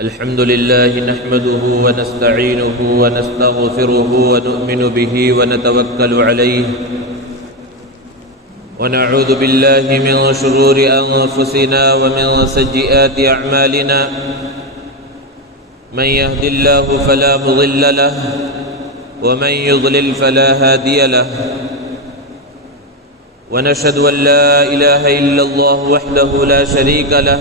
الحمد لله نحمده ونستعينه ونستغفره ونؤمن به ونتوكل عليه ونعوذ بالله من شرور أنفسنا ومن سيئات أعمالنا من يهد الله فلا مضل له ومن يضلل فلا هادي له ونشهد أن لا إله إلا الله وحده لا شريك له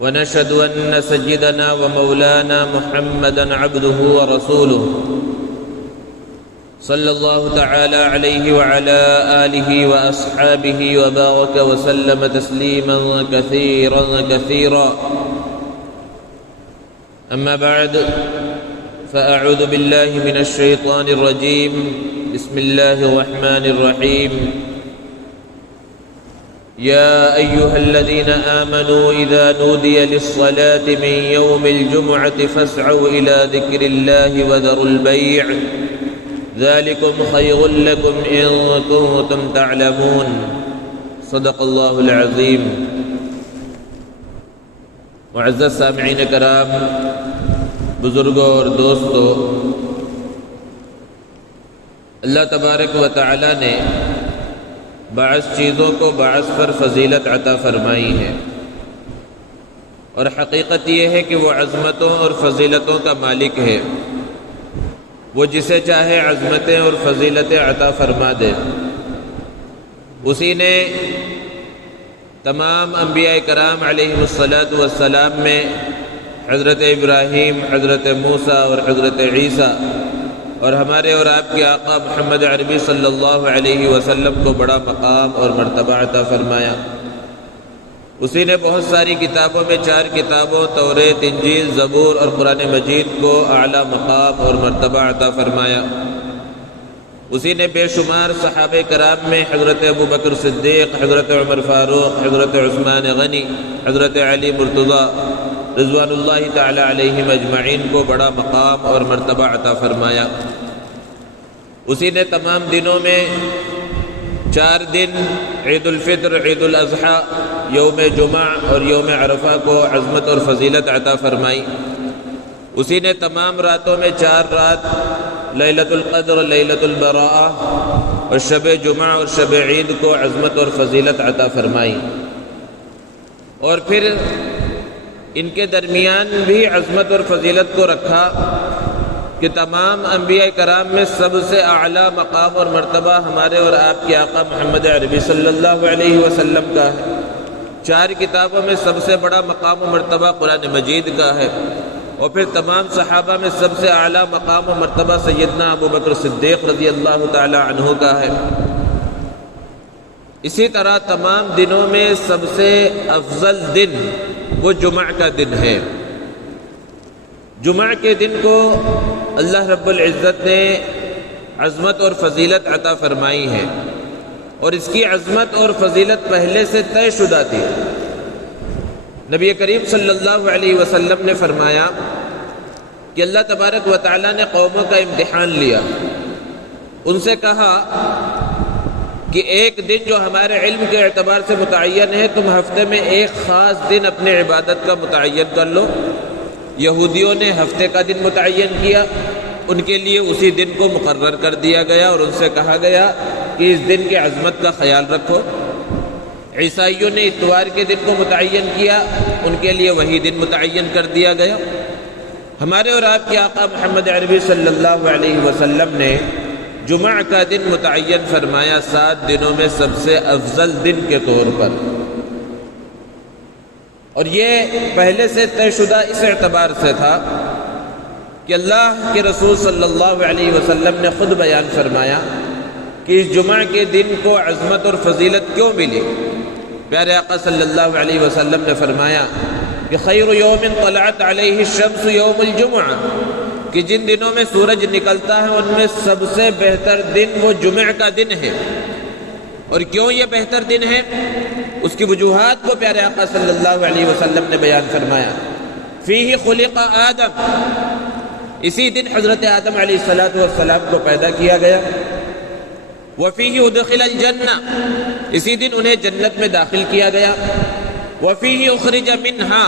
ونشهد أن سيدنا ومولانا محمدًا عبده ورسوله صلى الله تعالى عليه وعلى آله وأصحابه وبارك وسلم تسليمًا كثيرًا أما بعد فأعوذ بالله من الشيطان الرجيم بسم الله الرحمن الرحيم يا أيها الذين آمنوا إذا نودي للصلاة من يوم الجمعة فاسعوا إلى ذكر الله وذروا البيع ذلكم خير لكم إن كنتم تعلمون صدق الله العظيم. معزز سامعین کرام، بزرگوں اور دوستوں، اللہ تبارک و تعالی نے بعض چیزوں کو بعض پر فضیلت عطا فرمائی ہے، اور حقیقت یہ ہے کہ وہ عظمتوں اور فضیلتوں کا مالک ہے. وہ جسے چاہے عظمتیں اور فضیلتیں عطا فرما دے. اسی نے تمام انبیاء کرام علیہ الصلاۃ والسلام میں حضرت ابراہیم، حضرت موسیٰ اور حضرت عیسیٰ اور ہمارے اور آپ کے آقا محمد عربی صلی اللہ علیہ وسلم کو بڑا مقام اور مرتبہ عطا فرمایا. اسی نے بہت ساری کتابوں میں 4 کتابوں توریت، انجیل، زبور اور قرآن مجید کو اعلیٰ مقام اور مرتبہ عطا فرمایا. اسی نے بے شمار صحابہ کرام میں حضرت ابوبکر صدیق، حضرت عمر فاروق، حضرت عثمان غنی، حضرت علی مرتضیٰ رضوان اللہ تعالی علیہم اجمعین کو بڑا مقام اور مرتبہ عطا فرمایا. اسی نے تمام دنوں میں 4 دن عید الفطر، عید الاضحیٰ، یوم جمعہ اور یوم عرفہ کو عظمت اور فضیلت عطا فرمائی. اسی نے تمام راتوں میں 4 رات لیلۃ القدر، لیلۃ البراءہ اور شب جمعہ اور شب عید کو عظمت اور فضیلت عطا فرمائی. اور پھر ان کے درمیان بھی عظمت اور فضیلت کو رکھا کہ تمام انبیاء کرام میں سب سے اعلیٰ مقام اور مرتبہ ہمارے اور آپ کے آقا محمد عربی صلی اللہ علیہ وسلم کا ہے. 4 کتابوں میں سب سے بڑا مقام و مرتبہ قرآن مجید کا ہے. اور پھر تمام صحابہ میں سب سے اعلیٰ مقام و مرتبہ سیدنا ابوبکر صدیق رضی اللہ تعالی عنہ کا ہے. اسی طرح تمام دنوں میں سب سے افضل دن وہ جمعہ کا دن ہے. جمعہ کے دن کو اللہ رب العزت نے عظمت اور فضیلت عطا فرمائی ہے، اور اس کی عظمت اور فضیلت پہلے سے طے شدہ تھی. نبی کریم صلی اللہ علیہ وسلم نے فرمایا کہ اللہ تبارک و تعالی نے قوموں کا امتحان لیا. ان سے کہا کہ ایک دن جو ہمارے علم کے اعتبار سے متعین ہے، تم ہفتے میں ایک خاص دن اپنے عبادت کا متعین کر لو. یہودیوں نے ہفتے کا دن متعین کیا، ان کے لیے اسی دن کو مقرر کر دیا گیا اور ان سے کہا گیا کہ اس دن کی عظمت کا خیال رکھو. عیسائیوں نے اتوار کے دن کو متعین کیا، ان کے لیے وہی دن متعین کر دیا گیا. ہمارے اور آپ کے آقا محمد عربی صلی اللہ علیہ وسلم نے جمعہ کا دن متعین فرمایا 7 دنوں میں سب سے افضل دن کے طور پر. اور یہ پہلے سے طے شدہ اس اعتبار سے تھا کہ اللہ کے رسول صلی اللہ علیہ وسلم نے خود بیان فرمایا کہ اس جمعہ کے دن کو عظمت اور فضیلت کیوں ملی. پیارے آقا صلی اللہ علیہ وسلم نے فرمایا کہ خیر یوم طلعت علیہ الشمس یوم الجمعہ، کہ جن دنوں میں سورج نکلتا ہے ان میں سب سے بہتر دن وہ جمعہ کا دن ہے. اور کیوں یہ بہتر دن ہے، اس کی وجوہات کو پیارے آقا صلی اللہ علیہ وسلم نے بیان فرمایا. فیہ خلق آدم، اسی دن حضرت آدم علیہ السلام کو پیدا کیا گیا. وفیہ ادخل الجنہ، اسی دن انہیں جنت میں داخل کیا گیا. وَفِيهِ أُخْرِجَ مِنْهَا،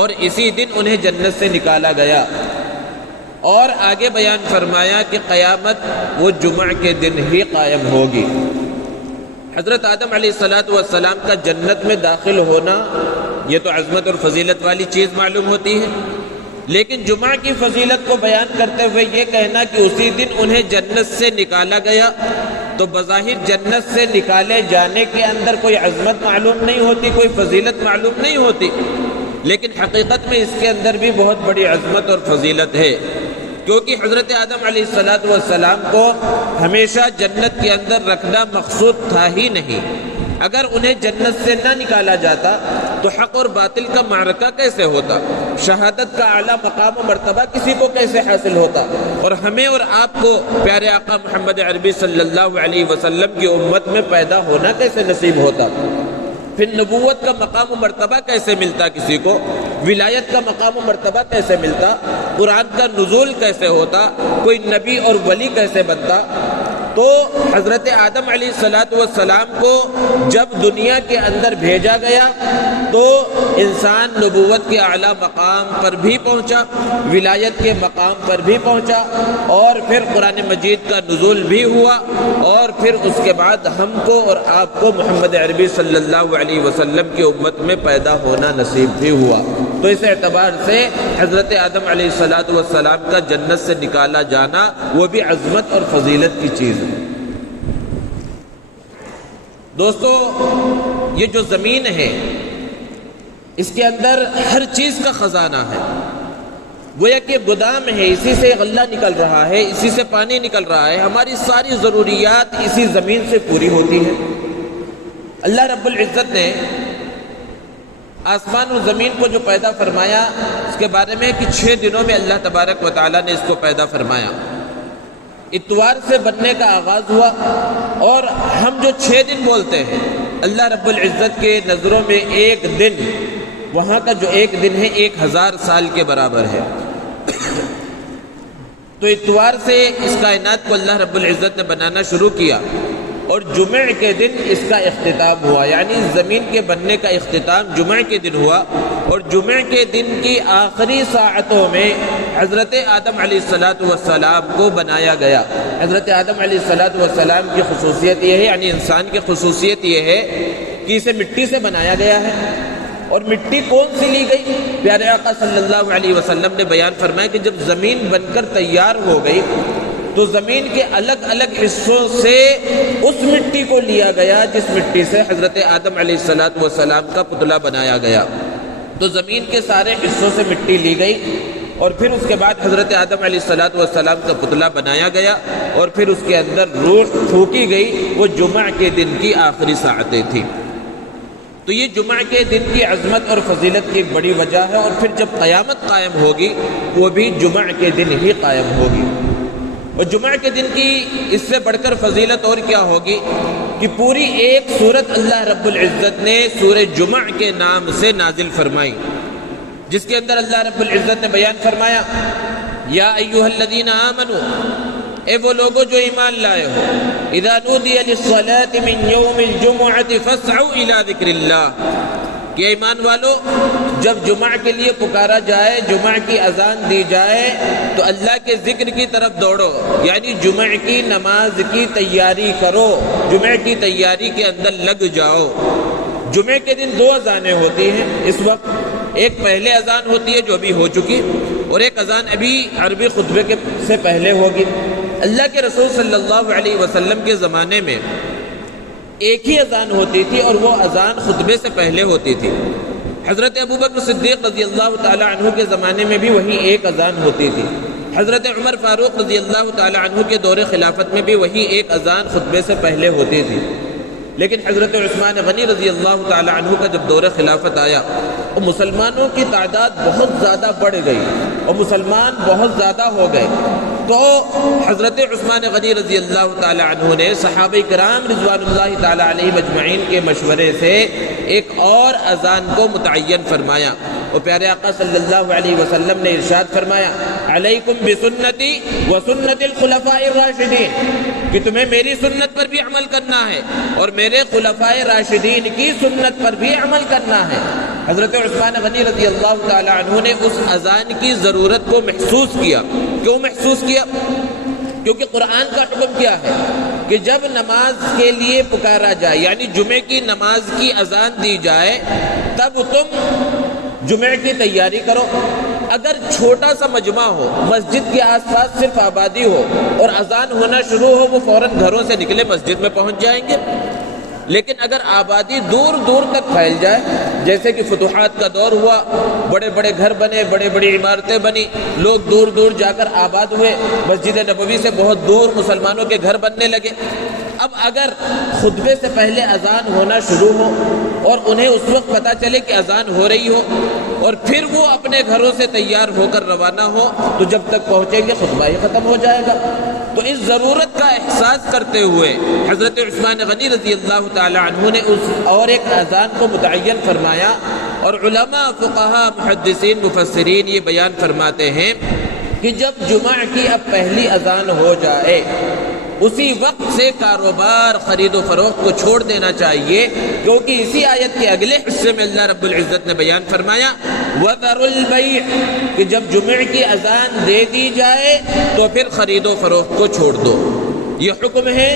اور اسی دن انہیں جنت سے نکالا گیا۔ اور آگے بیان فرمایا کہ قیامت وہ جمعہ کے دن ہی قائم ہوگی۔ حضرت آدم علیہ السلام کا جنت میں داخل ہونا یہ تو عظمت اور فضیلت والی چیز معلوم ہوتی ہے، لیکن جمعہ کی فضیلت کو بیان کرتے ہوئے یہ کہنا کہ اسی دن انہیں جنت سے نکالا گیا، تو بظاہر جنت سے نکالے جانے کے اندر کوئی عظمت معلوم نہیں ہوتی، کوئی فضیلت معلوم نہیں ہوتی، لیکن حقیقت میں اس کے اندر بھی بہت بڑی عظمت اور فضیلت ہے، کیونکہ حضرت آدم علیہ السلام کو ہمیشہ جنت کے اندر رکھنا مقصود تھا ہی نہیں۔ اگر انہیں جنت سے نہ نکالا جاتا تو حق اور باطل کا معرکہ کیسے ہوتا، شہادت کا اعلیٰ مقام و مرتبہ کسی کو کیسے حاصل ہوتا، اور ہمیں اور آپ کو پیارے آقا محمد عربی صلی اللہ علیہ وسلم کی امت میں پیدا ہونا کیسے نصیب ہوتا، پھر نبوت کا مقام و مرتبہ کیسے ملتا کسی کو، ولایت کا مقام و مرتبہ کیسے ملتا، قرآن کا نزول کیسے ہوتا، کوئی نبی اور ولی کیسے بنتا۔ تو حضرت آدم علیہ السلام کو جب دنیا کے اندر بھیجا گیا تو انسان نبوت کے اعلیٰ مقام پر بھی پہنچا، ولایت کے مقام پر بھی پہنچا، اور پھر قرآن مجید کا نزول بھی ہوا، اور پھر اس کے بعد ہم کو اور آپ کو محمد عربی صلی اللہ علیہ وسلم کی امت میں پیدا ہونا نصیب بھی ہوا۔ تو اس اعتبار سے حضرت آدم علیہ السلام کا جنت سے نکالا جانا وہ بھی عظمت اور فضیلت کی چیز ہے۔ دوستو، یہ جو زمین ہے اس کے اندر ہر چیز کا خزانہ ہے، گویا کہ گودام ہے، اسی سے غلہ نکل رہا ہے، اسی سے پانی نکل رہا ہے، ہماری ساری ضروریات اسی زمین سے پوری ہوتی ہیں۔ اللہ رب العزت نے آسمان و زمین کو جو پیدا فرمایا اس کے بارے میں کہ 6 دنوں میں اللہ تبارک و تعالیٰ نے اس کو پیدا فرمایا۔ اتوار سے بننے کا آغاز ہوا، اور ہم جو 6 دن بولتے ہیں اللہ رب العزت کے نظروں میں ایک دن، وہاں کا جو ایک دن ہے 1000 سال کے برابر ہے۔ تو اتوار سے اس کائنات کو اللہ رب العزت نے بنانا شروع کیا، اور جمعہ کے دن اس کا اختتام ہوا، یعنی زمین کے بننے کا اختتام جمعہ کے دن ہوا، اور جمعہ کے دن کی آخری ساعتوں میں حضرت آدم علیہ السلام کو بنایا گیا۔ حضرت آدم علیہ السلام کی خصوصیت یہ ہے، یعنی انسان کی خصوصیت یہ ہے کہ اسے مٹی سے بنایا گیا ہے، اور مٹی کون سی لی گئی؟ پیارے آقا صلی اللہ علیہ وسلم نے بیان فرمایا کہ جب زمین بن کر تیار ہو گئی تو زمین کے الگ الگ حصوں سے اس مٹی کو لیا گیا جس مٹی سے حضرت آدم علیہ السلام کا پتلا بنایا گیا۔ تو زمین کے سارے حصوں سے مٹی لی گئی، اور پھر اس کے بعد حضرت آدم علیہ السلام کا پتلا بنایا گیا، اور پھر اس کے اندر روح پھونکی گئی۔ وہ جمعہ کے دن کی آخری ساعتیں تھیں۔ تو یہ جمعہ کے دن کی عظمت اور فضیلت کی ایک بڑی وجہ ہے، اور پھر جب قیامت قائم ہوگی وہ بھی جمعہ کے دن ہی قائم ہوگی۔ اور جمعہ کے دن کی اس سے بڑھ کر فضیلت اور کیا ہوگی کہ پوری ایک سورت اللہ رب العزت نے سورہ جمعہ کے نام سے نازل فرمائی، جس کے اندر اللہ رب العزت نے بیان فرمایا، یا ایھا الذین آمنوا، اے وہ لوگوں جو ایمان لائے ہو، اذا نودی للصلاۃ من یوم الجمعۃ فاسعوا الی ذکر اللہ، کہ ایمان والو جب جمعہ کے لیے پکارا جائے، جمعہ کی اذان دی جائے تو اللہ کے ذکر کی طرف دوڑو، یعنی جمعہ کی نماز کی تیاری کرو، جمعہ کی تیاری کے اندر لگ جاؤ۔ جمعہ کے دن 2 اذانیں ہوتی ہیں اس وقت، ایک پہلے اذان ہوتی ہے جو ابھی ہو چکی، اور ایک اذان ابھی عربی خطبے سے پہلے ہوگی۔ اللہ کے رسول صلی اللہ علیہ وسلم کے زمانے میں ایک ہی اذان ہوتی تھی، اور وہ اذان خطبے سے پہلے ہوتی تھی۔ حضرت ابوبکر صدیق رضی اللہ تعالی عنہ کے زمانے میں بھی وہی ایک اذان ہوتی تھی۔ حضرت عمر فاروق رضی اللہ تعالی عنہ کے دور خلافت میں بھی وہی ایک اذان خطبے سے پہلے ہوتی تھی۔ لیکن حضرت عثمان غنی رضی اللہ تعالی عنہ کا جب دور خلافت آیا تو مسلمانوں کی تعداد بہت زیادہ بڑھ گئی، اور مسلمان بہت زیادہ ہو گئے، تو حضرت عثمان غنی رضی اللہ تعالی عنہ نے صحابہ کرام رضوان اللہ تعالی علیہ مجمعین کے مشورے سے ایک اور اذان کو متعین فرمایا، وہ پیارے آقا صلی اللہ علیہ وسلم نے ارشاد فرمایا علیکم بسنتی و سنت الخلفاء الراشدین، کہ تمہیں میری سنت پر بھی عمل کرنا ہے اور میرے خلفاء راشدین کی سنت پر بھی عمل کرنا ہے۔ حضرت عثمان غنی رضی اللہ تعالی عنہ نے اس اذان کی ضرورت کو محسوس کیا۔ کیوں محسوس کیا؟ کیونکہ قرآن کا حکم کیا ہے کہ جب نماز کے لیے پکارا جائے، یعنی جمعے کی نماز کی اذان دی جائے، تب تم جمعے کی تیاری کرو۔ اگر چھوٹا سا مجمع ہو، مسجد کے آس پاس صرف آبادی ہو اور اذان ہونا شروع ہو، وہ فوراً گھروں سے نکلے مسجد میں پہنچ جائیں گے۔ لیکن اگر آبادی دور دور تک پھیل جائے، جیسے کہ فتوحات کا دور ہوا، بڑے بڑے گھر بنے، بڑے بڑی عمارتیں بنی، لوگ دور دور جا کر آباد ہوئے، مسجد نبوی سے بہت دور مسلمانوں کے گھر بننے لگے۔ اب اگر خطبے سے پہلے اذان ہونا شروع ہو اور انہیں اس وقت پتہ چلے کہ اذان ہو رہی ہو اور پھر وہ اپنے گھروں سے تیار ہو کر روانہ ہو، تو جب تک پہنچیں گے خطبہ ہی ختم ہو جائے گا۔ تو اس ضرورت کا احساس کرتے ہوئے حضرت عثمان غنی رضی اللہ تعالی عنہ نے اس اور ایک اذان کو متعین فرمایا، اور علماء، فقہاء، محدثین، مفسرین یہ بیان فرماتے ہیں کہ جب جمعہ کی اب پہلی اذان ہو جائے، اسی وقت سے کاروبار، خرید و فروخت کو چھوڑ دینا چاہیے، کیونکہ اسی آیت کے اگلے حصے میں اللہ رب العزت نے بیان فرمایا وَذَرُوا الْبَيْعَ، کہ جب جمعے کی اذان دے دی جائے تو پھر خرید و فروخت کو چھوڑ دو۔ یہ حکم ہے،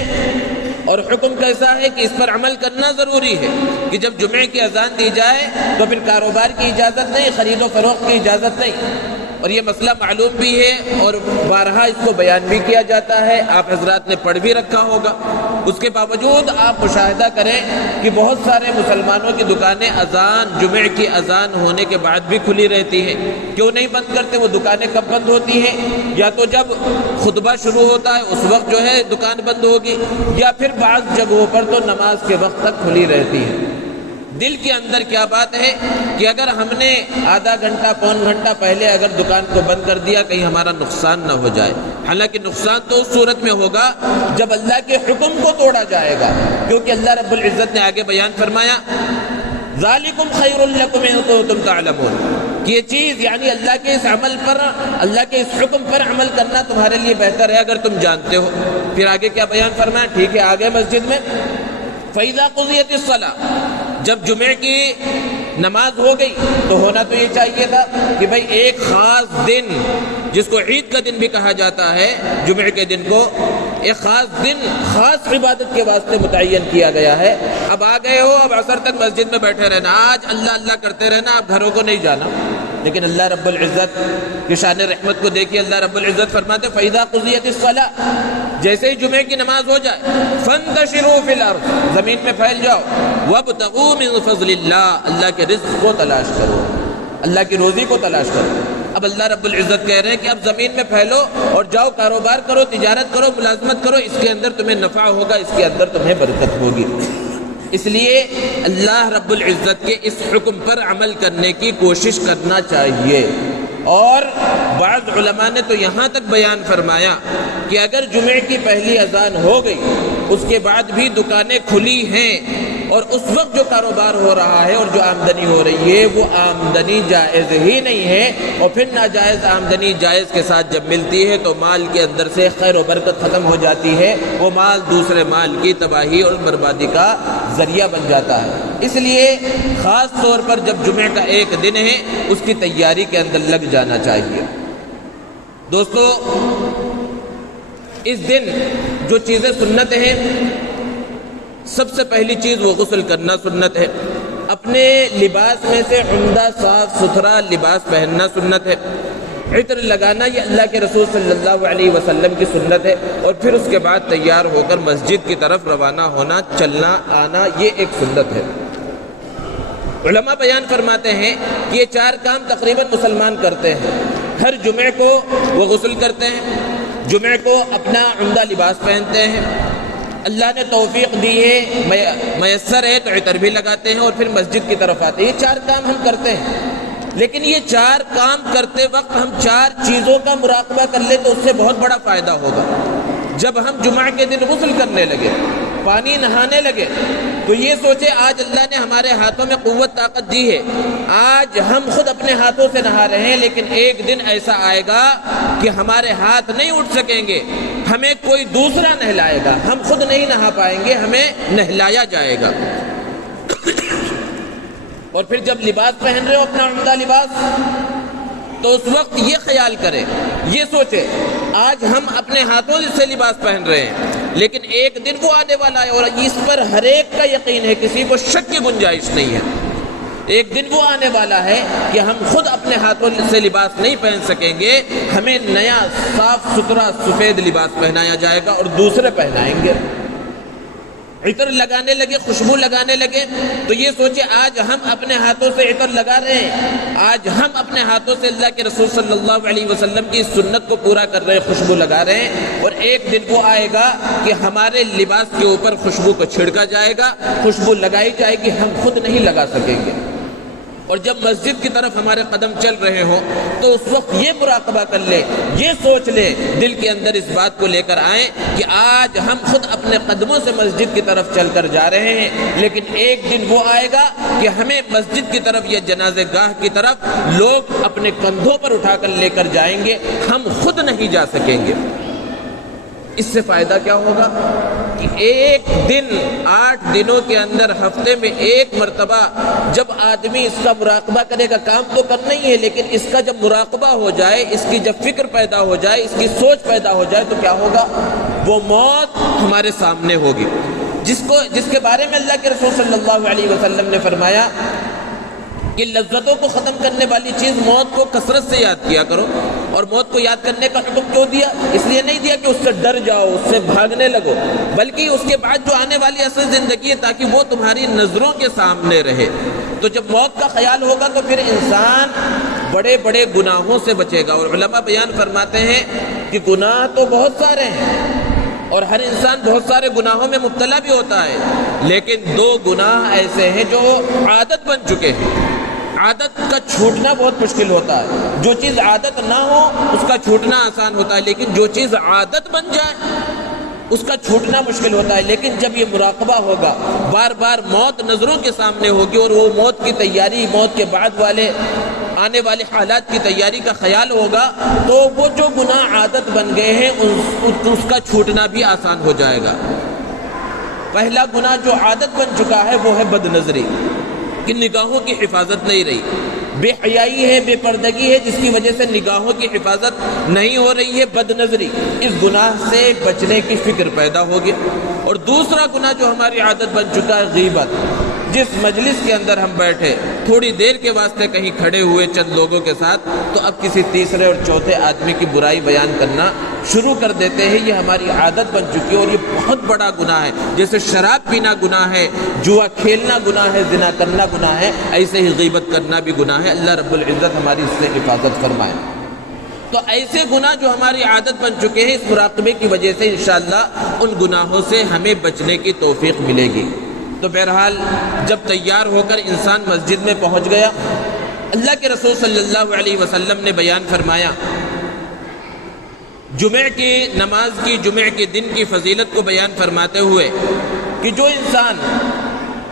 اور حکم کیسا ہے کہ اس پر عمل کرنا ضروری ہے کہ جب جمعے کی اذان دی جائے تو پھر کاروبار کی اجازت نہیں، خرید و فروخت کی اجازت نہیں۔ اور یہ مسئلہ معلوم بھی ہے اور بارہا اس کو بیان بھی کیا جاتا ہے، آپ حضرات نے پڑھ بھی رکھا ہوگا۔ اس کے باوجود آپ مشاہدہ کریں کہ بہت سارے مسلمانوں کی دکانیں اذان، جمعے کی اذان ہونے کے بعد بھی کھلی رہتی ہیں۔ کیوں نہیں بند کرتے؟ وہ دکانیں کب بند ہوتی ہیں؟ یا تو جب خطبہ شروع ہوتا ہے اس وقت جو ہے دکان بند ہوگی، یا پھر بعض جگہوں پر تو نماز کے وقت تک کھلی رہتی ہے۔ دل کے اندر کیا بات ہے کہ اگر ہم نے آدھا گھنٹہ، پون گھنٹہ پہلے اگر دکان کو بند کر دیا، کہیں ہمارا نقصان نہ ہو جائے۔ حالانکہ نقصان تو اس صورت میں ہوگا جب اللہ کے حکم کو توڑا جائے گا، کیونکہ اللہ رب العزت نے آگے بیان فرمایا ذالکم خیر لکم ان کنتم تعلمون، کہ یہ چیز یعنی اللہ کے اس عمل پر، اللہ کے اس حکم پر عمل کرنا تمہارے لیے بہتر ہے اگر تم جانتے ہو۔ پھر آگے کیا بیان فرمایا؟ ٹھیک ہے، آگے مسجد میں فَإِذَا قُضِيَتِ الصَّلَاةُ، جب جمعے کی نماز ہو گئی تو ہونا تو یہ چاہیے تھا کہ بھائی ایک خاص دن، جس کو عید کا دن بھی کہا جاتا ہے، جمعے کے دن کو ایک خاص دن، خاص عبادت کے واسطے متعین کیا گیا ہے۔ اب آ گئے ہو، اب عصر تک مسجد میں بیٹھے رہنا، آج اللہ اللہ کرتے رہنا، اب گھروں کو نہیں جانا۔ لیکن اللہ رب العزت کی شان رحمت کو دیکھیے، اللہ رب العزت فرماتے فَإِذَا قُضِيَتِ الصَّلَاةُ، جیسے ہی جمعے کی نماز ہو جائے فَانتَشِرُوا فِي الْأَرْضِ، زمین میں پھیل جاؤ، وَابْتَغُوا مِن فَضْلِ اللَّهِ، اللہ کے رزق کو تلاش کرو، اللہ کی روزی کو تلاش کرو۔ اب اللہ رب العزت کہہ رہے ہیں کہ اب زمین میں پھیلو اور جاؤ، کاروبار کرو، تجارت کرو، ملازمت کرو، اس کے اندر تمہیں نفع ہوگا، اس کے اندر تمہیں برکت ہوگی۔ اس لیے اللہ رب العزت کے اس حکم پر عمل کرنے کی کوشش کرنا چاہیے۔ اور بعض علماء نے تو یہاں تک بیان فرمایا کہ اگر جمعے کی پہلی اذان ہو گئی، اس کے بعد بھی دکانیں کھلی ہیں اور اس وقت جو کاروبار ہو رہا ہے اور جو آمدنی ہو رہی ہے وہ آمدنی جائز ہی نہیں ہے، اور پھر ناجائز آمدنی جائز کے ساتھ جب ملتی ہے تو مال کے اندر سے خیر و برکت ختم ہو جاتی ہے، وہ مال دوسرے مال کی تباہی اور بربادی کا ذریعہ بن جاتا ہے۔ اس لیے خاص طور پر جب جمعے کا ایک دن ہے اس کی تیاری کے اندر لگ جانا چاہیے۔ دوستو، اس دن جو چیزیں سنت ہیں، سب سے پہلی چیز وہ غسل کرنا سنت ہے، اپنے لباس میں سے عمدہ صاف ستھرا لباس پہننا سنت ہے، عطر لگانا یہ اللہ کے رسول صلی اللہ علیہ وسلم کی سنت ہے، اور پھر اس کے بعد تیار ہو کر مسجد کی طرف روانہ ہونا، چلنا آنا، یہ ایک سنت ہے۔ علماء بیان فرماتے ہیں کہ یہ چار کام تقریباً مسلمان کرتے ہیں۔ ہر جمعے کو وہ غسل کرتے ہیں، جمعے کو اپنا عمدہ لباس پہنتے ہیں، اللہ نے توفیق دی ہے، میسر ہے تو عطر بھی لگاتے ہیں، اور پھر مسجد کی طرف آتے ہیں۔ یہ چار کام ہم کرتے ہیں، لیکن یہ چار کام کرتے وقت ہم چار چیزوں کا مراقبہ کر لیں تو اس سے بہت بڑا فائدہ ہوگا۔ جب ہم جمعہ کے دن غسل کرنے لگے، پانی نہانے لگے، تو یہ سوچے آج اللہ نے ہمارے ہاتھوں میں قوت طاقت دی ہے، آج ہم خود اپنے ہاتھوں سے نہا رہے ہیں، لیکن ایک دن ایسا آئے گا کہ ہمارے ہاتھ نہیں اٹھ سکیں گے، ہمیں کوئی دوسرا نہلائے گا، ہم خود نہیں نہا پائیں گے، ہمیں نہلایا جائے گا۔ اور پھر جب لباس پہن رہے ہو اپنا عمدہ لباس، تو اس وقت یہ خیال کرے، یہ سوچے آج ہم اپنے ہاتھوں سے لباس پہن رہے ہیں، لیکن ایک دن وہ آنے والا ہے، اور اس پر ہر ایک کا یقین ہے، کسی کو شک کی گنجائش نہیں ہے۔ ایک دن وہ آنے والا ہے کہ ہم خود اپنے ہاتھوں سے لباس نہیں پہن سکیں گے، ہمیں نیا صاف ستھرا سفید لباس پہنایا جائے گا اور دوسرے پہنائیں گے۔ عطر لگانے لگے، خوشبو لگانے لگے، تو یہ سوچے آج ہم اپنے ہاتھوں سے عطر لگا رہے ہیں، آج ہم اپنے ہاتھوں سے اللہ کے رسول صلی اللہ علیہ وسلم کی سنت کو پورا کر رہے ہیں، خوشبو لگا رہے ہیں، اور ایک دن وہ آئے گا کہ ہمارے لباس کے اوپر خوشبو کو چھڑکا جائے گا، خوشبو لگائی جائے گی، ہم خود نہیں لگا سکیں گے۔ اور جب مسجد کی طرف ہمارے قدم چل رہے ہوں تو اس وقت یہ مراقبہ کر لے، یہ سوچ لے، دل کے اندر اس بات کو لے کر آئیں کہ آج ہم خود اپنے قدموں سے مسجد کی طرف چل کر جا رہے ہیں، لیکن ایک دن وہ آئے گا کہ ہمیں مسجد کی طرف یا جنازہ گاہ کی طرف لوگ اپنے کندھوں پر اٹھا کر لے کر جائیں گے، ہم خود نہیں جا سکیں گے۔ اس سے فائدہ کیا ہوگا کہ ایک دن 8 دنوں کے اندر ہفتے میں ایک مرتبہ جب آدمی اس کا مراقبہ کرے گا، کام تو کرنا ہی ہے، لیکن اس کا جب مراقبہ ہو جائے، اس کی جب فکر پیدا ہو جائے، اس کی سوچ پیدا ہو جائے، تو کیا ہوگا؟ وہ موت ہمارے سامنے ہوگی، جس کے بارے میں اللہ کے رسول صلی اللہ علیہ وسلم نے فرمایا کہ لذتوں کو ختم کرنے والی چیز موت کو کثرت سے یاد کیا کرو۔ اور موت کو یاد کرنے کا حکم کیوں دیا؟ اس لیے نہیں دیا کہ اس سے ڈر جاؤ، اس سے بھاگنے لگو، بلکہ اس کے بعد جو آنے والی اصل زندگی ہے تاکہ وہ تمہاری نظروں کے سامنے رہے۔ تو جب موت کا خیال ہوگا تو پھر انسان بڑے بڑے گناہوں سے بچے گا۔ اور علماء بیان فرماتے ہیں کہ گناہ تو بہت سارے ہیں اور ہر انسان بہت سارے گناہوں میں مبتلا بھی ہوتا ہے، لیکن 2 گناہ ایسے ہیں جو عادت بن چکے ہیں۔ عادت کا چھوٹنا بہت مشکل ہوتا ہے، جو چیز عادت نہ ہو اس کا چھوٹنا آسان ہوتا ہے، لیکن جو چیز عادت بن جائے اس کا چھوٹنا مشکل ہوتا ہے۔ لیکن جب یہ مراقبہ ہوگا، بار بار موت نظروں کے سامنے ہوگی اور وہ موت کی تیاری، موت کے بعد آنے والے حالات کی تیاری کا خیال ہوگا، تو وہ جو گناہ عادت بن گئے ہیں اس کا چھوٹنا بھی آسان ہو جائے گا۔ پہلا گناہ جو عادت بن چکا ہے وہ ہے بد نظری، کہ نگاہوں کی حفاظت نہیں رہی، بے حیائی ہے، بے پردگی ہے، جس کی وجہ سے نگاہوں کی حفاظت نہیں ہو رہی ہے، بد نظری۔ اس گناہ سے بچنے کی فکر پیدا ہوگی۔ اور دوسرا گناہ جو ہماری عادت بن چکا ہے غیبت، جس مجلس کے اندر ہم بیٹھے، تھوڑی دیر کے واسطے کہیں کھڑے ہوئے چند لوگوں کے ساتھ، تو اب کسی تیسرے اور چوتھے آدمی کی برائی بیان کرنا شروع کر دیتے ہیں، یہ ہماری عادت بن چکی ہے، اور یہ بہت بڑا گناہ ہے۔ جیسے شراب پینا گناہ ہے، جوا کھیلنا گناہ ہے، زنا کرنا گناہ ہے، ایسے ہی غیبت کرنا بھی گناہ ہے۔ اللہ رب العزت ہماری اس سے حفاظت فرمائے۔ تو ایسے گناہ جو ہماری عادت بن چکے ہیں، اس مراقبے کی وجہ سے انشاءاللہ ان گناہوں سے ہمیں بچنے کی توفیق ملے گی۔ تو بہرحال جب تیار ہو کر انسان مسجد میں پہنچ گیا، اللہ کے رسول صلی اللہ علیہ وسلم نے بیان فرمایا، جمعہ کی نماز کی، جمعہ کے دن کی فضیلت کو بیان فرماتے ہوئے کہ جو انسان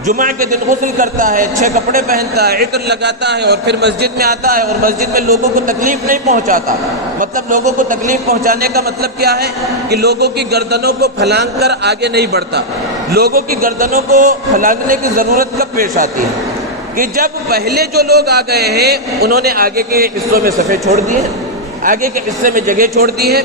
جمعہ کے دن غسل کرتا ہے، اچھے کپڑے پہنتا ہے، عطر لگاتا ہے اور پھر مسجد میں آتا ہے اور مسجد میں لوگوں کو تکلیف نہیں پہنچاتا، مطلب لوگوں کو تکلیف پہنچانے کا مطلب کیا ہے کہ لوگوں کی گردنوں کو پھلانگ کر آگے نہیں بڑھتا۔ لوگوں کی گردنوں کو پھلانگنے کی ضرورت کب پیش آتی ہے کہ جب پہلے جو لوگ آ گئے ہیں انہوں نے آگے کے حصوں میں صفیں چھوڑ دی ہیں، آگے کے حصے میں جگہ چھوڑ دی ہے،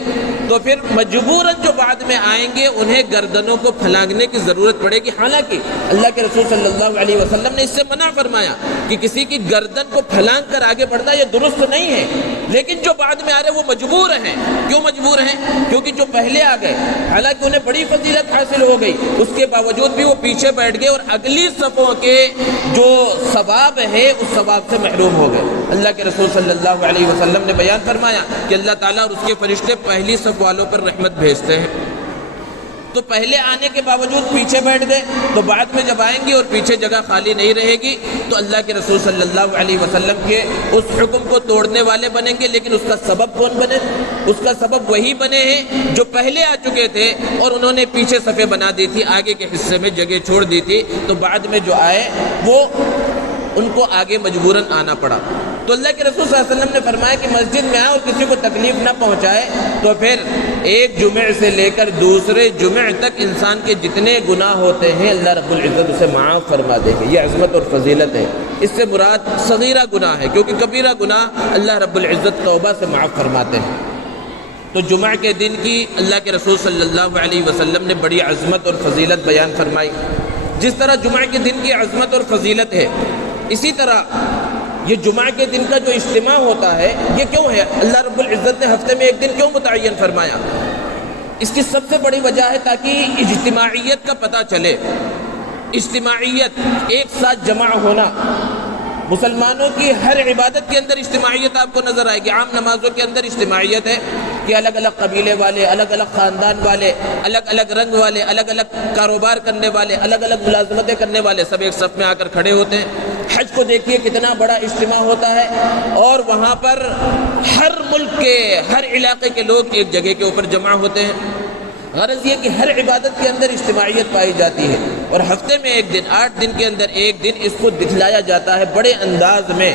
تو پھر مجبوراً جو بعد میں آئیں گے انہیں گردنوں کو پھلانگنے کی ضرورت پڑے گی۔ حالانکہ اللہ کے رسول صلی اللہ علیہ وسلم نے اس سے منع فرمایا کہ کسی کی گردن کو پھلانگ کر آگے بڑھنا یہ درست نہیں ہے، لیکن جو بعد میں آ رہے وہ مجبور ہیں۔ کیوں مجبور ہیں؟ کیونکہ جو پہلے آ گئے حالانکہ انہیں بڑی فضیلت حاصل ہو گئی، اس کے باوجود بھی وہ پیچھے بیٹھ گئے اور اگلی صفوں کے جو ثواب ہے اس ثواب سے محروم ہو گئے۔ اللہ کے رسول صلی اللہ علیہ وسلم نے بیان فرمایا کہ اللہ تعالیٰ اور اس کے فرشتے پہلی صف والوں پر رحمت بھیجتے ہیں، تو پہلے آنے کے باوجود پیچھے بیٹھ گئے، تو بعد میں جب آئیں گے اور پیچھے جگہ خالی نہیں رہے گی تو اللہ کے رسول صلی اللہ علیہ وسلم کے اس حکم کو توڑنے والے بنیں گے۔ لیکن اس کا سبب کون بنے؟ اس کا سبب وہی بنے ہیں جو پہلے آ چکے تھے اور انہوں نے پیچھے صفیں بنا دی تھی، آگے کے حصے میں جگہ چھوڑ دی تھی، تو بعد میں جو آئے وہ ان کو آگے مجبوراً آنا پڑا۔ تو اللہ کے رسول صلی اللہ علیہ وسلم نے فرمایا کہ مسجد میں آئے اور کسی کو تکلیف نہ پہنچائے، تو پھر ایک جمعے سے لے کر دوسرے جمعے تک انسان کے جتنے گناہ ہوتے ہیں اللہ رب العزت اسے معاف فرما دے گا۔ یہ عظمت اور فضیلت ہے۔ اس سے مراد صغیرہ گناہ ہے، کیونکہ کبیرہ گناہ اللہ رب العزت توبہ سے معاف فرماتے ہیں۔ تو جمعہ کے دن کی اللہ کے رسول صلی اللہ علیہ وسلم نے بڑی عظمت اور فضیلت بیان فرمائی۔ جس طرح جمعہ کے دن کی عظمت اور فضیلت ہے، اسی طرح یہ جمعہ کے دن کا جو اجتماع ہوتا ہے یہ کیوں ہے؟ اللہ رب العزت نے ہفتے میں ایک دن کیوں متعین فرمایا؟ اس کی سب سے بڑی وجہ ہے تاکہ اجتماعیت کا پتہ چلے۔ اجتماعیت، ایک ساتھ جمع ہونا۔ مسلمانوں کی ہر عبادت کے اندر اجتماعیت آپ کو نظر آئے گی۔ عام نمازوں کے اندر اجتماعیت ہے کہ الگ الگ قبیلے والے، الگ الگ خاندان والے، الگ الگ رنگ والے، الگ الگ کاروبار کرنے والے، الگ الگ ملازمتیں کرنے والے سب ایک صف میں آ کر کھڑے ہوتے ہیں۔ حج کو دیکھیے کتنا بڑا اجتماع ہوتا ہے، اور وہاں پر ہر ملک کے، ہر علاقے کے لوگ ایک جگہ کے اوپر جمع ہوتے ہیں۔ غرض یہ کہ ہر عبادت کے اندر اجتماعیت پائی جاتی ہے، اور ہفتے میں ایک دن، 8 دن کے اندر ایک دن اس کو دکھلایا جاتا ہے بڑے انداز میں۔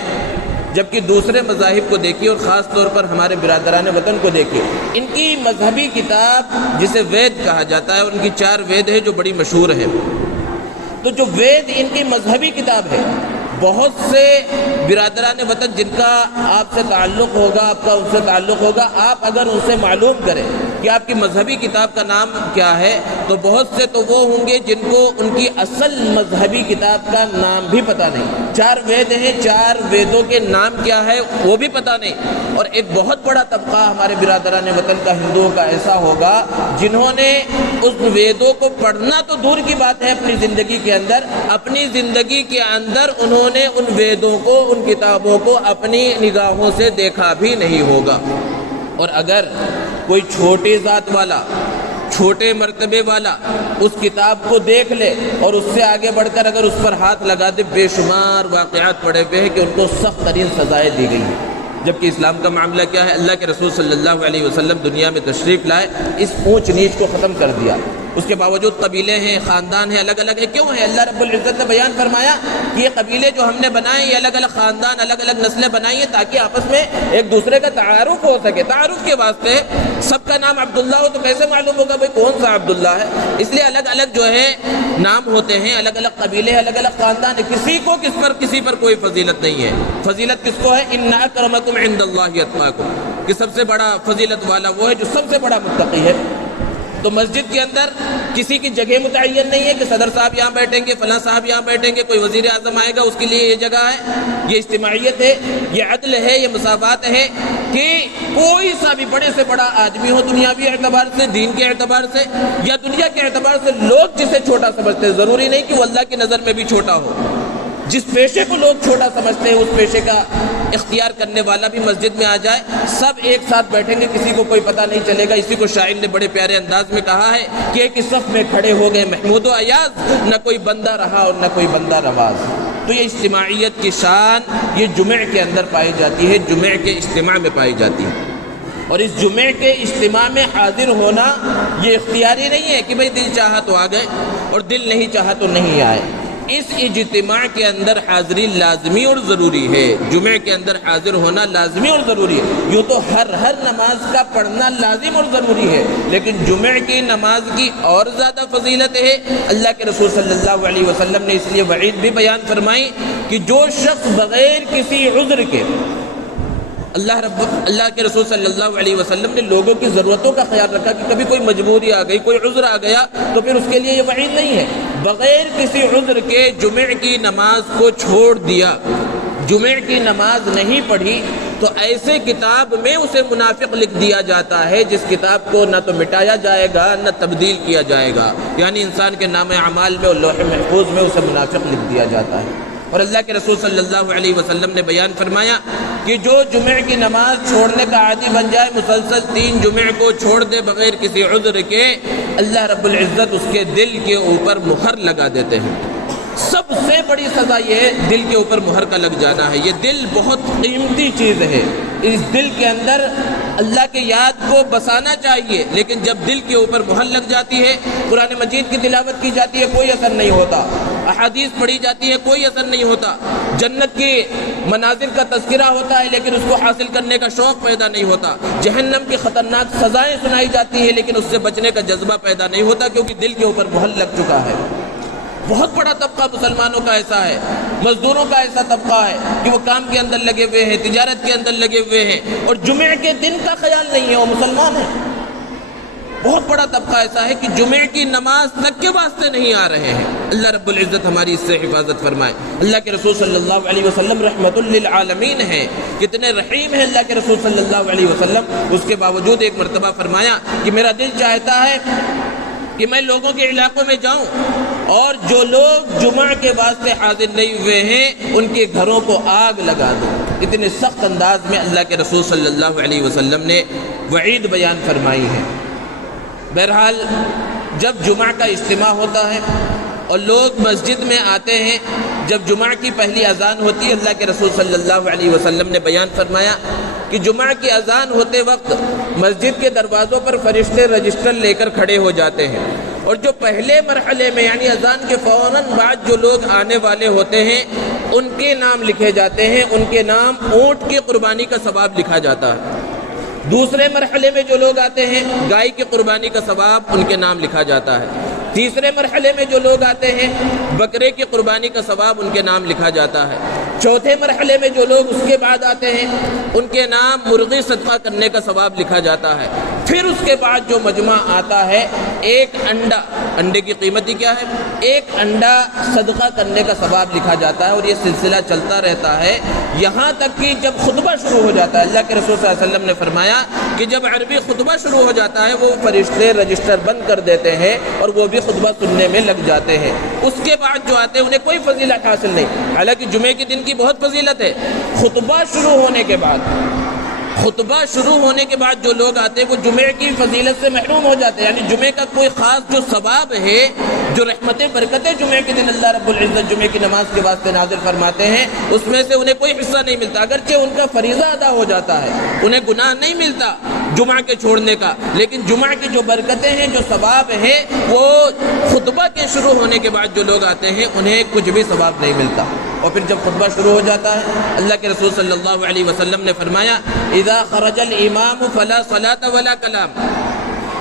جبکہ دوسرے مذاہب کو دیکھیے، اور خاص طور پر ہمارے برادران وطن کو دیکھیے، ان کی مذہبی کتاب جسے وید کہا جاتا ہے، ان کی 4 وید ہے جو بڑی مشہور ہے۔ تو جو وید ان کی مذہبی کتاب ہے، بہت سے برادران وطن جن کا آپ سے تعلق ہوگا، آپ کا ان سے تعلق ہوگا، آپ اگر ان سے معلوم کریں کہ آپ کی مذہبی کتاب کا نام کیا ہے، تو بہت سے تو وہ ہوں گے جن کو ان کی اصل مذہبی کتاب کا نام بھی پتہ نہیں۔ 4 وید ہیں، 4 ویدوں کے نام کیا ہے وہ بھی پتہ نہیں۔ اور ایک بہت بڑا طبقہ ہمارے برادران وطن کا، ہندوؤں کا ایسا ہوگا جنہوں نے اس ویدوں کو پڑھنا تو دور کی بات ہے، اپنی زندگی کے اندر، اپنی زندگی کے اندر انہوں نے ان ویدوں کو، ان کتابوں کو اپنی نگاہوں سے دیکھا بھی نہیں ہوگا۔ اور اگر کوئی چھوٹی ذات والا، چھوٹے مرتبے والا اس کتاب کو دیکھ لے اور اس سے آگے بڑھ کر اگر اس پر ہاتھ لگا دے، بے شمار واقعات پڑے ہوئے ہیں کہ ان کو سخت ترین سزائیں دی گئی ہیں۔ جبکہ اسلام کا معاملہ کیا ہے؟ اللہ کے رسول صلی اللہ علیہ وسلم دنیا میں تشریف لائے، اس اونچ نیچ کو ختم کر دیا۔ اس کے باوجود قبیلے ہیں، خاندان ہیں، الگ الگ ہیں۔ کیوں ہیں؟ اللہ رب العزت نے بیان فرمایا کہ یہ قبیلے جو ہم نے بنائے، یہ الگ الگ خاندان، الگ الگ نسلیں بنائی ہیں تاکہ آپس میں ایک دوسرے کا تعارف ہو سکے۔ تعارف کے واسطے سب کا نام عبداللہ ہو تو کیسے معلوم ہوگا بھائی کون سا عبداللہ ہے؟ اس لیے الگ الگ جو ہے نام ہوتے ہیں، الگ الگ قبیلے، الگ الگ خاندان ہیں۔ کسی پر کوئی فضیلت نہیں ہے۔ فضیلت کس کو ہے؟ ان اکرمکم عند اللہ اتقاکم، کہ سب سے بڑا فضیلت والا وہ ہے جو سب سے بڑا متقی ہے۔ تو مسجد کے اندر کسی کی جگہ متعین نہیں ہے کہ صدر صاحب یہاں بیٹھیں گے، فلاں صاحب یہاں بیٹھیں گے، کوئی وزیر اعظم آئے گا اس کے لیے یہ جگہ ہے۔ یہ اجتماعیت ہے، یہ عدل ہے، یہ مساوات ہے کہ کوئی سا بھی بڑے سے بڑا آدمی ہو، دنیاوی اعتبار سے، دین کے اعتبار سے یا دنیا کے اعتبار سے، لوگ جسے چھوٹا سمجھتے ہیں ضروری نہیں کہ وہ اللہ کی نظر میں بھی چھوٹا ہو۔ جس پیشے کو لوگ چھوٹا سمجھتے ہیں اس پیشے کا اختیار کرنے والا بھی مسجد میں آ جائے، سب ایک ساتھ بیٹھیں گے، کسی کو کوئی پتہ نہیں چلے گا۔ اسی کو شاعر نے بڑے پیارے انداز میں کہا ہے کہ ایک صف میں کھڑے ہو گئے محمود و ایاز، نہ کوئی بندہ رہا اور نہ کوئی بندہ رواز۔ تو یہ اجتماعیت کی شان یہ جمعے کے اندر پائی جاتی ہے، جمعے کے اجتماع میں پائی جاتی ہے۔ اور اس جمعے کے اجتماع میں حاضر ہونا یہ اختیاری نہیں ہے کہ بھئی دل چاہا تو آ گئے اور دل نہیں چاہا تو نہیں آئے۔ اس اجتماع کے اندر حاضری لازمی اور ضروری ہے، جمعے کے اندر حاضر ہونا لازمی اور ضروری ہے۔ یوں تو ہر نماز کا پڑھنا لازم اور ضروری ہے، لیکن جمعے کی نماز کی اور زیادہ فضیلت ہے۔ اللہ کے رسول صلی اللہ علیہ وسلم نے اس لیے وعید بھی بیان فرمائی کہ جو شخص بغیر کسی عذر کے، اللہ کے رسول صلی اللہ علیہ وسلم نے لوگوں کی ضرورتوں کا خیال رکھا کہ کبھی کوئی مجبوری آ گئی، کوئی عذر آ گیا تو پھر اس کے لیے یہ وعید نہیں ہے۔ بغیر کسی عذر کے جمعے کی نماز کو چھوڑ دیا، جمعے کی نماز نہیں پڑھی، تو ایسے کتاب میں اسے منافق لکھ دیا جاتا ہے جس کتاب کو نہ تو مٹایا جائے گا نہ تبدیل کیا جائے گا، یعنی انسان کے نام اعمال میں اور لوح محفوظ میں اسے منافق لکھ دیا جاتا ہے۔ اور اللہ کے رسول صلی اللہ علیہ وسلم نے بیان فرمایا کہ جو جمعہ کی نماز چھوڑنے کا عادی بن جائے، مسلسل 3 جمعہ کو چھوڑ دے بغیر کسی عذر کے، اللہ رب العزت اس کے دل کے اوپر مہر لگا دیتے ہیں۔ سب سے بڑی سزا یہ ہے دل کے اوپر مہر کا لگ جانا ہے۔ یہ دل بہت قیمتی چیز ہے، اس دل کے اندر اللہ کے یاد کو بسانا چاہیے، لیکن جب دل کے اوپر مہر لگ جاتی ہے، قرآن مجید کی تلاوت کی جاتی ہے کوئی اثر نہیں ہوتا، احادیث پڑھی جاتی ہے کوئی اثر نہیں ہوتا، جنت کے مناظر کا تذکرہ ہوتا ہے لیکن اس کو حاصل کرنے کا شوق پیدا نہیں ہوتا، جہنم کی خطرناک سزائیں سنائی جاتی ہے لیکن اس سے بچنے کا جذبہ پیدا نہیں ہوتا، کیونکہ دل کے اوپر مہر لگ چکا ہے۔ بہت بڑا طبقہ مسلمانوں کا ایسا ہے، مزدوروں کا ایسا طبقہ ہے کہ وہ کام کے اندر لگے ہوئے ہیں، تجارت کے اندر لگے ہوئے ہیں، اور جمعہ کے دن کا خیال نہیں ہے، وہ مسلمان ہیں۔ بہت بڑا طبقہ ایسا ہے کہ جمعہ کی نماز تک کے واسطے نہیں آ رہے ہیں۔ اللہ رب العزت ہماری اس سے حفاظت فرمائے۔ اللہ کے رسول صلی اللہ علیہ وسلم رحمت للعالمین ہیں، کتنے رحیم ہیں اللہ کے رسول صلی اللہ علیہ وسلم۔ اس کے باوجود ایک مرتبہ فرمایا کہ میرا دل چاہتا ہے کہ میں لوگوں کے علاقوں میں جاؤں اور جو لوگ جمعہ کے واسطے حاضر نہیں ہوئے ہیں ان کے گھروں کو آگ لگا دوں۔ اتنے سخت انداز میں اللہ کے رسول صلی اللہ علیہ وسلم نے وعید بیان فرمائی ہے۔ بہرحال جب جمعہ کا اجتماع ہوتا ہے اور لوگ مسجد میں آتے ہیں، جب جمعہ کی پہلی اذان ہوتی ہے، اللہ کے رسول صلی اللہ علیہ وسلم نے بیان فرمایا کہ جمعہ کی اذان ہوتے وقت مسجد کے دروازوں پر فرشتے رجسٹر لے کر کھڑے ہو جاتے ہیں، اور جو پہلے مرحلے میں یعنی اذان کے فوراً بعد جو لوگ آنے والے ہوتے ہیں ان کے نام لکھے جاتے ہیں، ان کے نام اونٹ کی قربانی کا ثواب لکھا جاتا ہے۔ دوسرے مرحلے میں جو لوگ آتے ہیں گائے کی قربانی کا ثواب ان کے نام لکھا جاتا ہے۔ تیسرے مرحلے میں جو لوگ آتے ہیں بکرے کی قربانی کا ثواب ان کے نام لکھا جاتا ہے۔ چوتھے مرحلے میں جو لوگ اس کے بعد آتے ہیں ان کے نام مرغی صدقہ کرنے کا ثواب لکھا جاتا ہے۔ پھر اس کے بعد جو مجمع آتا ہے ایک انڈا، انڈے کی قیمت ہی کیا ہے، ایک انڈا صدقہ کرنے کا ثواب لکھا جاتا ہے، اور یہ سلسلہ چلتا رہتا ہے یہاں تک کہ جب خطبہ شروع ہو جاتا ہے۔ اللہ کے رسول صلی اللہ علیہ وسلم نے فرمایا کہ جب عربی خطبہ شروع ہو جاتا ہے وہ فرشتے رجسٹر بند کر دیتے ہیں اور وہ بھی خطبہ سننے میں لگ جاتے ہیں۔ اس کے بعد جو آتے ہیں انہیں کوئی فضیلت حاصل نہیں، حالانکہ جمعے کے دن کی بہت فضیلت ہے۔ خطبہ شروع ہونے کے بعد جو لوگ آتے ہیں وہ جمعے کی فضیلت سے محروم ہو جاتے ہیں، یعنی جمعے کا کوئی خاص جو ثواب ہے، جو رحمتیں برکتیں جمعے کے دن اللہ رب العزت جمعے کی نماز کے واسطے نازل فرماتے ہیں اس میں سے انہیں کوئی حصہ نہیں ملتا، اگرچہ ان کا فریضہ ادا ہو جاتا ہے، انہیں گناہ نہیں ملتا جمعہ کے چھوڑنے کا، لیکن جمعہ کی جو برکتیں ہیں، جو ثواب ہے، وہ خطبہ کے شروع ہونے کے بعد جو لوگ آتے ہیں انہیں کچھ بھی ثواب نہیں ملتا۔ اور پھر جب خطبہ شروع ہو جاتا ہے اللہ کے رسول صلی اللہ علیہ وسلم نے فرمایا اذا خرج الامام فلا صلاۃ ولا کلام،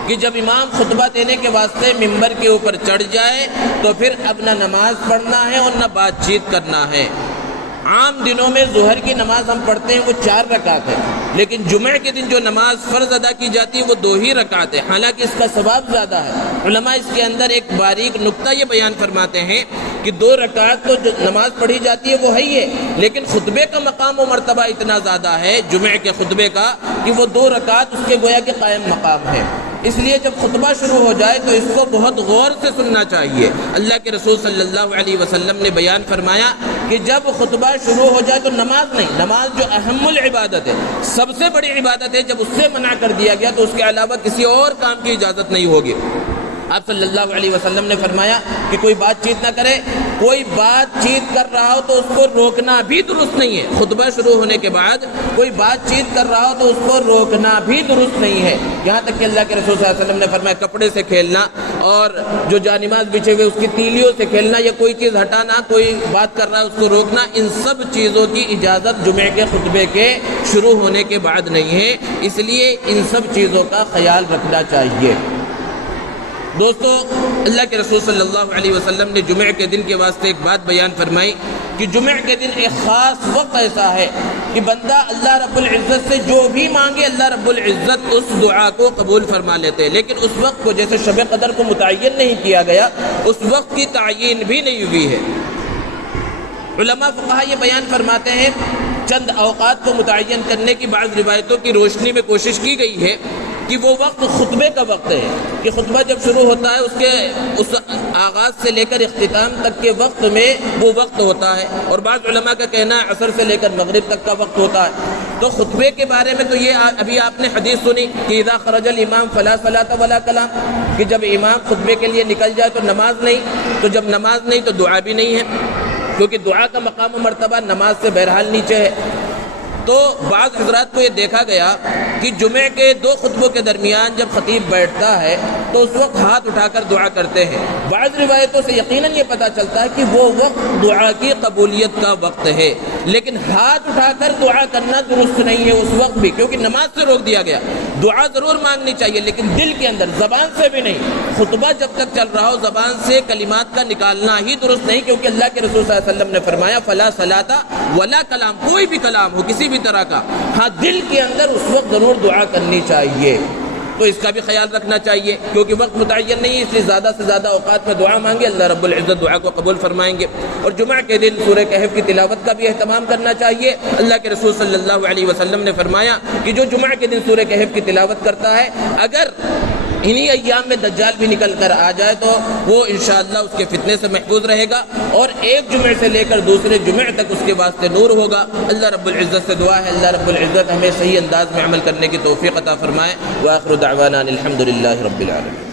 کہ جب امام خطبہ دینے کے واسطے ممبر کے اوپر چڑھ جائے تو پھر اب نہ نماز پڑھنا ہے اور نہ بات چیت کرنا ہے۔ عام دنوں میں ظہر کی نماز ہم پڑھتے ہیں وہ 4 رکعت ہے، لیکن جمعہ کے دن جو نماز فرض ادا کی جاتی ہے وہ 2 ہی رکعت ہے، حالانکہ اس کا ثواب زیادہ ہے۔ علماء اس کے اندر ایک باریک نقطہ یہ بیان فرماتے ہیں کہ 2 رکعت تو جو نماز پڑھی جاتی ہے وہ ہے ہی ہے، لیکن خطبے کا مقام و مرتبہ اتنا زیادہ ہے جمعہ کے خطبے کا کہ وہ 2 رکعت اس کے گویا کہ قائم مقام ہے۔ اس لیے جب خطبہ شروع ہو جائے تو اس کو بہت غور سے سننا چاہیے۔ اللہ کے رسول صلی اللہ علیہ وسلم نے بیان فرمایا کہ جب خطبہ شروع ہو جائے تو نماز نہیں، نماز جو اہم العبادت ہے، سب سے بڑی عبادت ہے، جب اس سے منع کر دیا گیا تو اس کے علاوہ کسی اور کام کی اجازت نہیں ہوگی۔ آپ صلی اللہ علیہ وسلم نے فرمایا کہ کوئی بات چیت نہ کرے، کوئی بات چیت کر رہا ہو تو اس کو روکنا بھی درست نہیں ہے۔ خطبہ شروع ہونے کے بعد کوئی بات چیت کر رہا ہو تو اس کو روکنا بھی درست نہیں ہے، یہاں تک کہ اللہ کے رسول صلی اللہ علیہ وسلم نے فرمایا کپڑے سے کھیلنا اور جو جانماز بچھے ہوئے اس کی تیلیوں سے کھیلنا یا کوئی چیز ہٹانا، کوئی بات کر رہا ہے اس کو روکنا، ان سب چیزوں کی اجازت جمعے کے خطبے کے شروع ہونے کے بعد نہیں ہے، اس لیے ان سب چیزوں کا خیال رکھنا چاہیے۔ دوستو، اللہ کے رسول صلی اللہ علیہ وسلم نے جمعہ کے دن کے واسطے ایک بات بیان فرمائی کہ جمعہ کے دن ایک خاص وقت ایسا ہے کہ بندہ اللہ رب العزت سے جو بھی مانگے اللہ رب العزت اس دعا کو قبول فرما لیتے ہیں، لیکن اس وقت کو جیسے شب قدر کو متعین نہیں کیا گیا، اس وقت کی تعیین بھی نہیں ہوئی ہے۔ علماء فقہا یہ بیان فرماتے ہیں چند اوقات کو متعین کرنے کی بعض روایتوں کی روشنی میں کوشش کی گئی ہے کہ وہ وقت خطبے کا وقت ہے، کہ خطبہ جب شروع ہوتا ہے اس آغاز سے لے کر اختتام تک کے وقت میں وہ وقت ہوتا ہے، اور بعض علماء کا کہنا ہے عصر سے لے کر مغرب تک کا وقت ہوتا ہے۔ تو خطبے کے بارے میں تو یہ ابھی آپ نے حدیث سنی کہ اذا خرج الامام فلا صلاۃ ولا کلام، کہ جب امام خطبے کے لیے نکل جائے تو نماز نہیں، تو جب نماز نہیں تو دعا بھی نہیں ہے، کیونکہ دعا کا مقام و مرتبہ نماز سے بہرحال نیچے ہے۔ تو بعض حضرات کو یہ دیکھا گیا کہ جمعے کے 2 خطبوں کے درمیان جب خطیب بیٹھتا ہے تو اس وقت ہاتھ اٹھا کر دعا کرتے ہیں۔ بعض روایتوں سے یقیناً یہ پتہ چلتا ہے کہ وہ وقت دعا کی قبولیت کا وقت ہے، لیکن ہاتھ اٹھا کر دعا کرنا درست نہیں ہے اس وقت بھی، کیونکہ نماز سے روک دیا گیا۔ دعا ضرور مانگنی چاہیے لیکن دل کے اندر، زبان سے بھی نہیں۔ خطبہ جب تک چل رہا ہو زبان سے کلمات کا نکالنا ہی درست نہیں، کیونکہ اللہ کے رسول صلی اللہ علیہ وسلم نے فرمایا فلا صلاۃ ولا کلام، کوئی بھی کلام ہو کسی بھی طرح کا، ہاں دل کے اندر اس وقت ضرور دعا کرنی چاہیے۔ تو اس کا بھی خیال رکھنا چاہیے، کیونکہ وقت متعین نہیں ہے، اس لیے زیادہ سے زیادہ اوقات میں دعا مانگے، اللہ رب العزت دعا کو قبول فرمائیں گے۔ اور جمعہ کے دن سورہ کہف کی تلاوت کا بھی اہتمام کرنا چاہیے۔ اللہ کے رسول صلی اللہ علیہ وسلم نے فرمایا کہ جو جمعہ کے دن سورہ کہف کی تلاوت کرتا ہے، اگر انہی ایام میں دجال بھی نکل کر آ جائے تو وہ انشاءاللہ اس کے فتنے سے محفوظ رہے گا، اور ایک جمعے سے لے کر دوسرے جمعے تک اس کے واسطے نور ہوگا۔ اللہ رب العزت سے دعا ہے اللہ رب العزت ہمیں صحیح انداز میں عمل کرنے کی توفیق عطا فرمائے۔ وآخر دعوانا الحمد للہ رب العالمین۔